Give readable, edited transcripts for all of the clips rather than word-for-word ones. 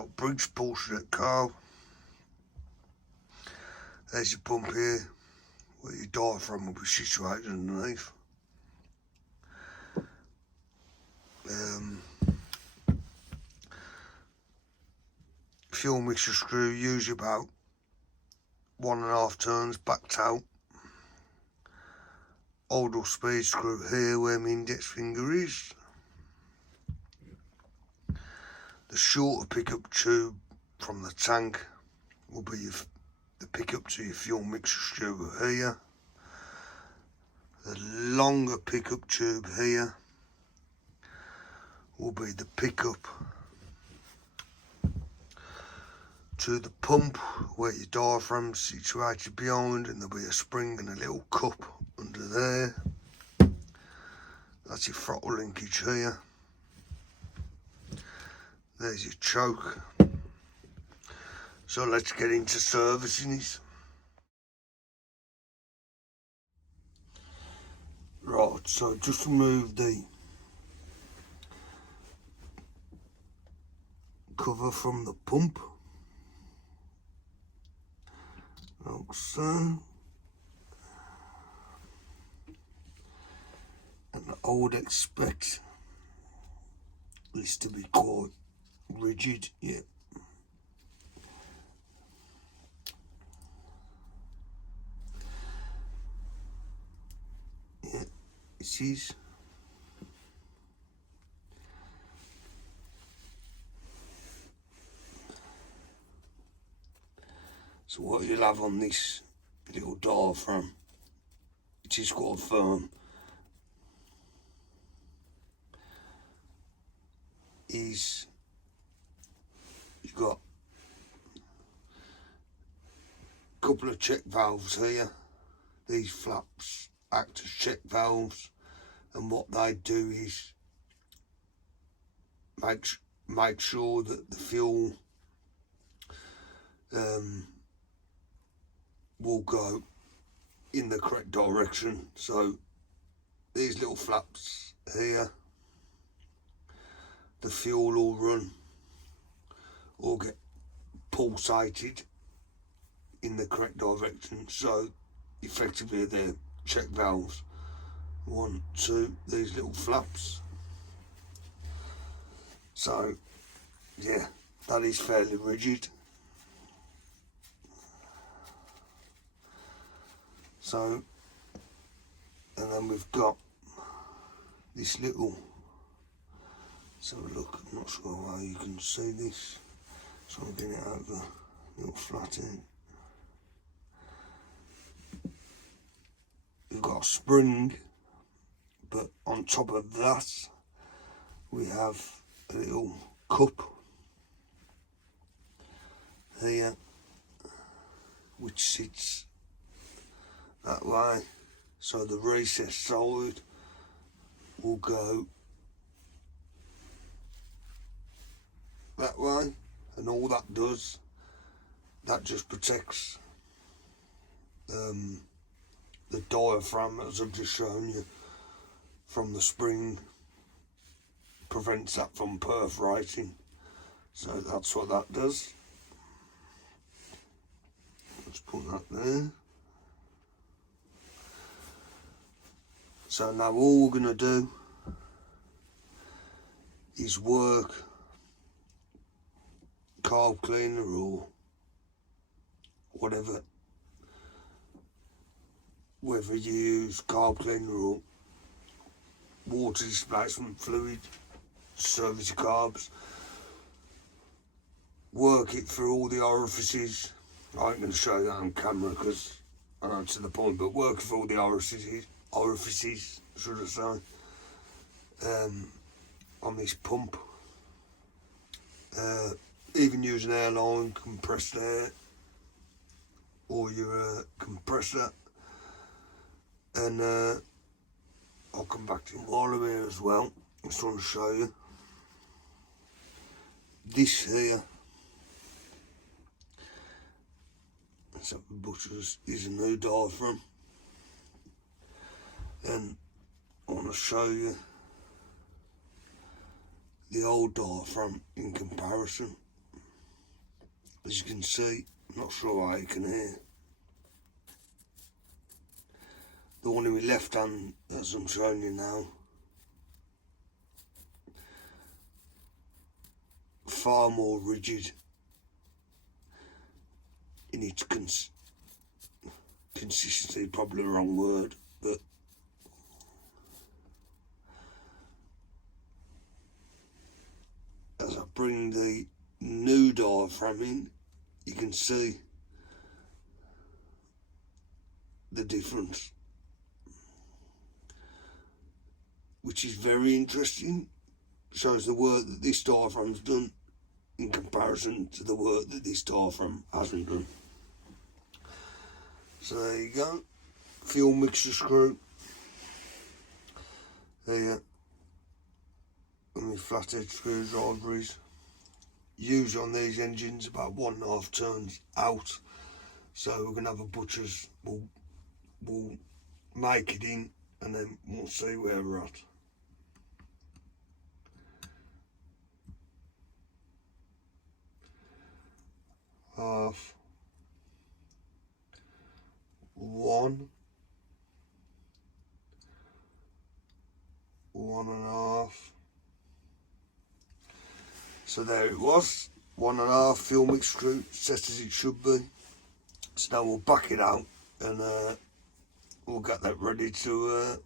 Right, Briggs Pulsa-jet carb. There's your pump here, where your diaphragm will be situated underneath. Fuel mixture screw, usually about 1.5 turns backed out. Idle speed screw here where my index finger is. The shorter pickup tube from the tank will be the pickup to your fuel mixture screw here. The longer pickup tube here will be the pickup to the pump where your diaphragm's situated behind, and there'll be a spring and a little cup under there. That's your throttle linkage here. There's your choke. So let's get into servicing this. Right, so just remove the cover from the pump, like so. And I would expect this to be quite rigid, yeah. Yeah, it is. So what you'll have on this little diaphragm, it is quite firm, is you've got a couple of check valves here. These flaps act as check valves, and what they do is make sure that the fuel will go in the correct direction. So these little flaps here, the fuel will run or get pulsated in the correct direction. So effectively they're check valves. 1, 2, these little flaps. So yeah, that is fairly rigid. So, and then we've got this little, let's have a look, I'm not sure how you can see this, so I'm getting it out of the little flat end. We've got a spring, but on top of that, we have a little cup here, which sits that way, so the recess side will go that way, and all that does, that just protects the diaphragm, as I've just shown you, from the spring, prevents that from perforating. So that's what that does. Let's put that there. So now all we're going to do is work carb cleaner or whatever, whether you use carb cleaner or water displacement fluid, service your carbs, work it through all the orifices. I ain't going to show you that on camera because I know it's to the point, but work it through all the orifices, should I say, on this pump. Even use an airline, compressed air, or your compressor, and I'll come back to it while I'm here as well. I just want to show you this here. That's up the butcher's, is a new diaphragm, and I want to show you the old diaphragm in comparison. as you can see. I'm not sure how you can hear. The one in my left hand, as I'm showing you now, far more rigid in its consistency, probably the wrong word, but as I bring the new diaphragm in, you can see the difference, which is very interesting. Shows the work that this diaphragm's done in comparison to the work that this diaphragm hasn't done. So there you go, fuel mixer screw there, and my flathead screwdriver is used on these engines about 1.5 turns out. So we're going to have a butcher's, we'll make it in and then we'll see where we're at. Half, 1, 1.5. So there it was, 1.5 fuel mix screw, set as it should be. So now we'll back it out and we'll get that ready to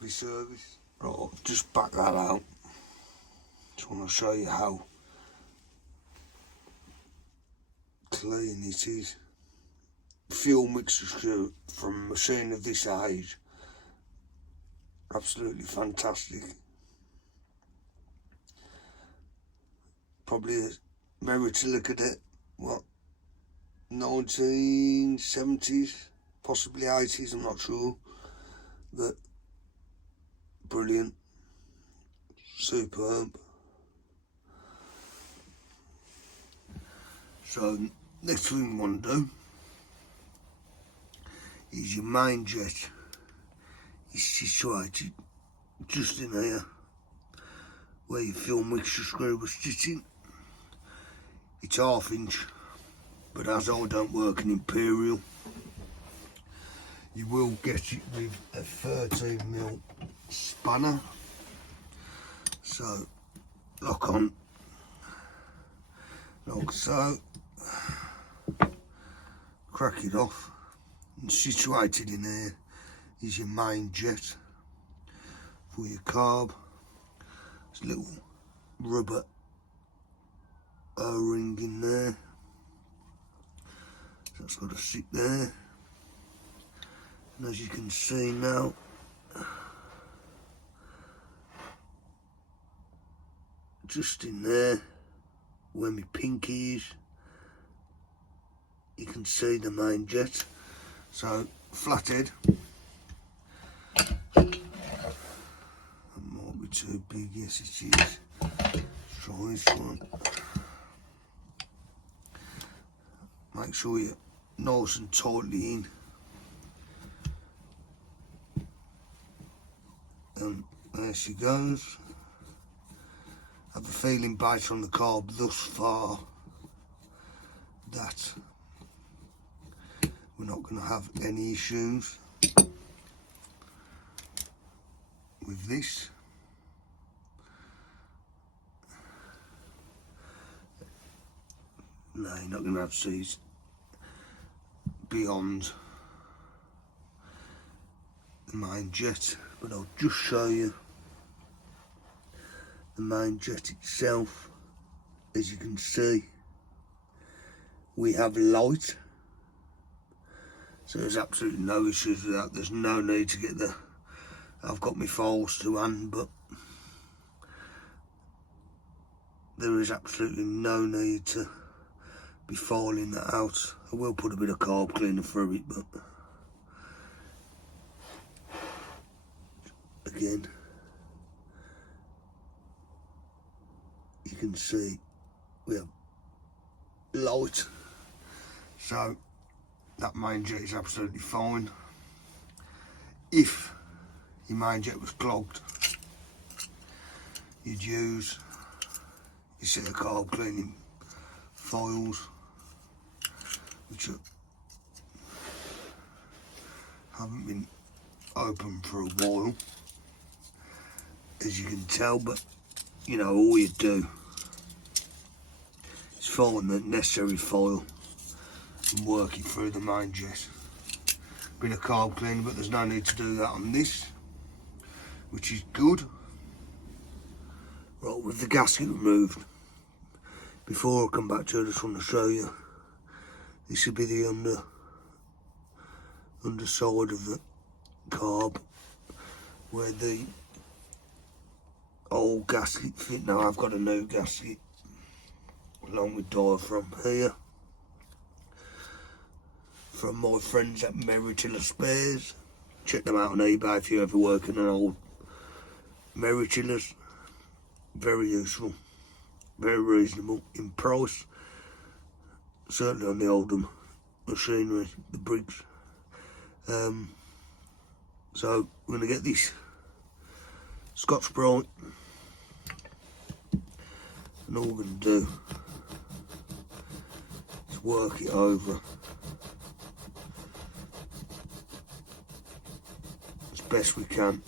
be serviced. Right, I'll just back that out. Just want to show you how clean it is. Fuel mixer screw from a machine of this age, absolutely fantastic. Probably a merit to look at it, what, 1970s, possibly 80s, I'm not sure, but brilliant, superb. So next thing we want to do is your main jet is situated just in here where your fuel mixture screw was sitting. It's 1/2 inch, but as I don't work in Imperial, you will get it with a 13mm spanner. So lock on like so, crack it off, and situated in here is your main jet for your carb. There's a little rubber O-ring in there, so it's got to sit there, and as you can see now, just in there where my pinky is, you can see the main jet. So flathead, it might be too big, yes it is. Let's try this one. Make sure you're nice and tightly in, and there she goes. I have a feeling based on the carb thus far that we're not going to have any issues with this. No, you're not going to have seas beyond the main jet, but I'll just show you the main jet itself. As you can see, we have light, so there's absolutely no issues with that. There's no need to get the, I've got my files to hand, but there is absolutely no need to be filing that out. I will put a bit of carb cleaner through it, but again, you can see we have light, so that main jet is absolutely fine. If your main jet was clogged, you'd use your set of carb cleaning files, which haven't been open for a while, as you can tell, but you know, all you do is find the necessary file and work it through the main jet. Been a carb cleaner, but there's no need to do that on this, which is good. Right, with the gasket removed, before I come back to it, I just want to show you, this will be the underside of the carb, where the old gasket fit. Now I've got a new gasket along with diaphragm here from my friends at Meritilla Spares. Check them out on eBay if you ever work in an old Meritillas. Very useful, very reasonable in price, certainly on the older machinery, the Briggs. So we're going to get this Scotch Brite, and all we're going to do is work it over as best we can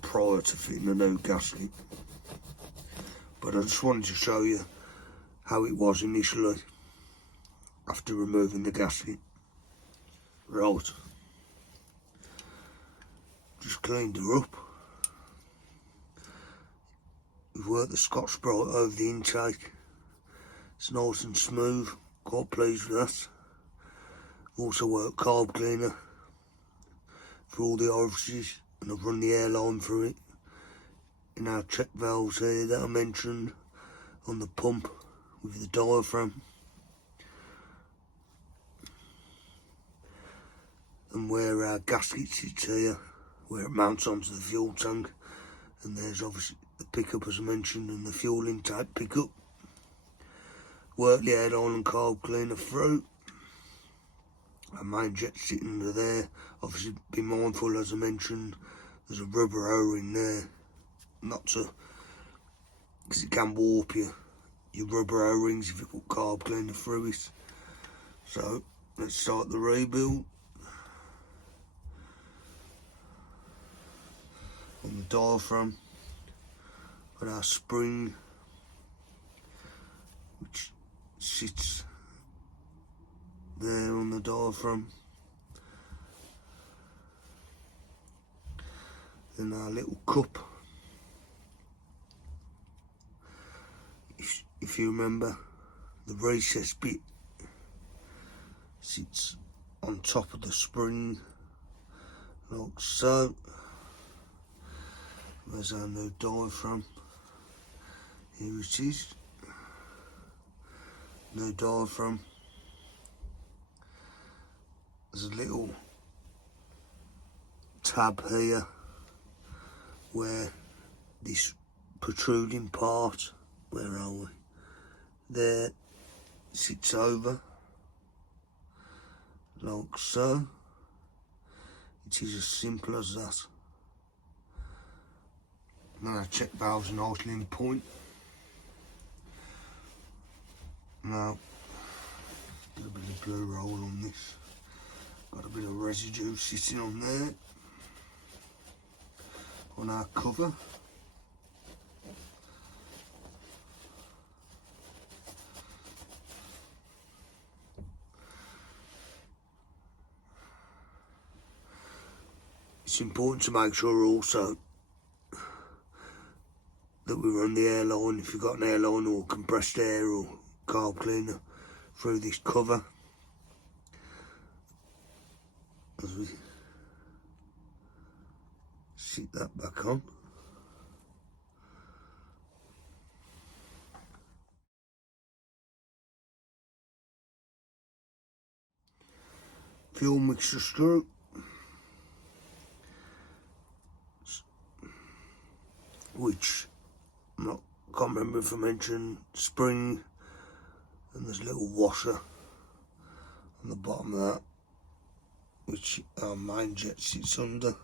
prior to fitting the new gasket. But I just wanted to show you how it was initially after removing the gasket. Right, just cleaned her up. We've worked the Scotch Brite over the intake. It's nice and smooth, quite pleased with that. Also worked carb cleaner for all the orifices, and I've run the airline through it in our check valves here that I mentioned on the pump with the diaphragm, and where our gasket sits here, where it mounts onto the fuel tank, and there's obviously the pickup as I mentioned, and the fuel intake pickup. Work the airline and carb cleaner through. Our main jet sitting under there. Obviously be mindful, as I mentioned, there's a rubber O-ring there, not to, because it can warp your rubber O-rings if you put carb cleaner through it. So let's start the rebuild. On the diaphragm, got our spring, which sits there on the diaphragm. Then our little cup, if you remember, the recess bit sits on top of the spring, like so. There's our new diaphragm. Here it is. No diaphragm. There's a little tab here where this protruding part, where are we? There, sits over, like so. It is as simple as that. Then our check valves are nicely in point. Now, a little bit of blue roll on this. Got a bit of residue sitting on there, on our cover. It's important to make sure also that we run the airline, if you've got an airline or compressed air or carb cleaner, through this cover. As we sit that back on. Fuel mixture screw. Which can't remember if I mentioned spring, and there's a little washer on the bottom of that, which our main jet sits under.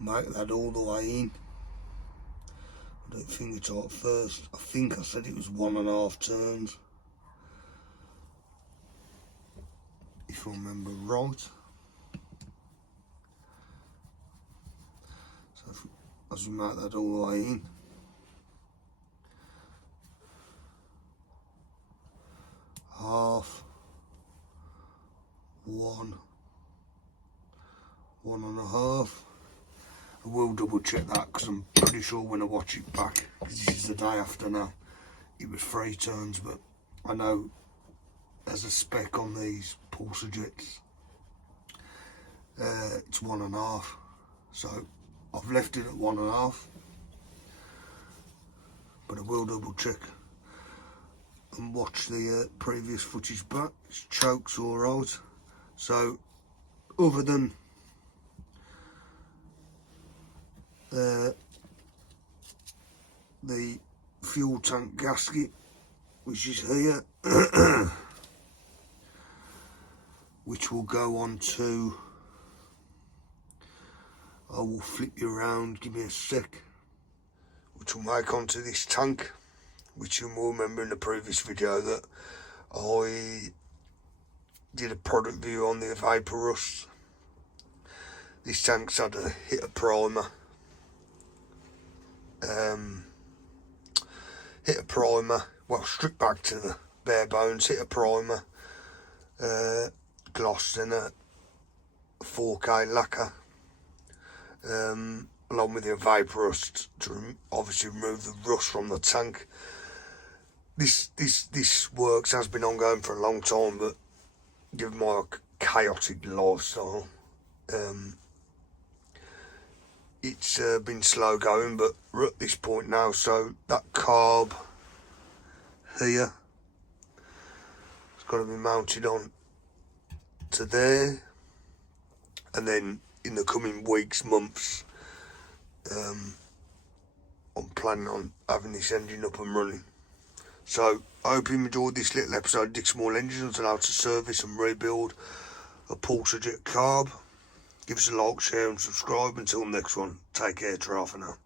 make that all the way in. I don't think it's at first. I think I said it was 1.5 turns, if I remember right. So as we make that all the way in, half, 1.5. I will double check that because I'm pretty sure when I watch it back, because this is the day after now, it was 3 turns, but I know as a spec on these Pulsa-jets, it's 1.5. So I've left it at 1.5, but I will double check and watch the previous footage back. Its choke's alright. So other than the fuel tank gasket, which is here, which will go on to, I will flip you around, give me a sec, which will make onto this tank, which you will remember in the previous video that I did a product review on the vapor rust. This tank's had a hit of primer, well, stripped back to the bare bones, hit a primer, gloss and a 4K lacquer, along with the vapor rust to obviously remove the rust from the tank. This works has been ongoing for a long time, but given my chaotic lifestyle, it's been slow going, but we're at this point now. So that carb here, it's got to be mounted on to there, and then in the coming weeks, months, I'm planning on having this engine up and running. So I hope you enjoyed this little episode of Dick Small Engines on how to service and rebuild a Pulsa-jet carb. Give us a like, share and subscribe. Until next one, take care, ta for now.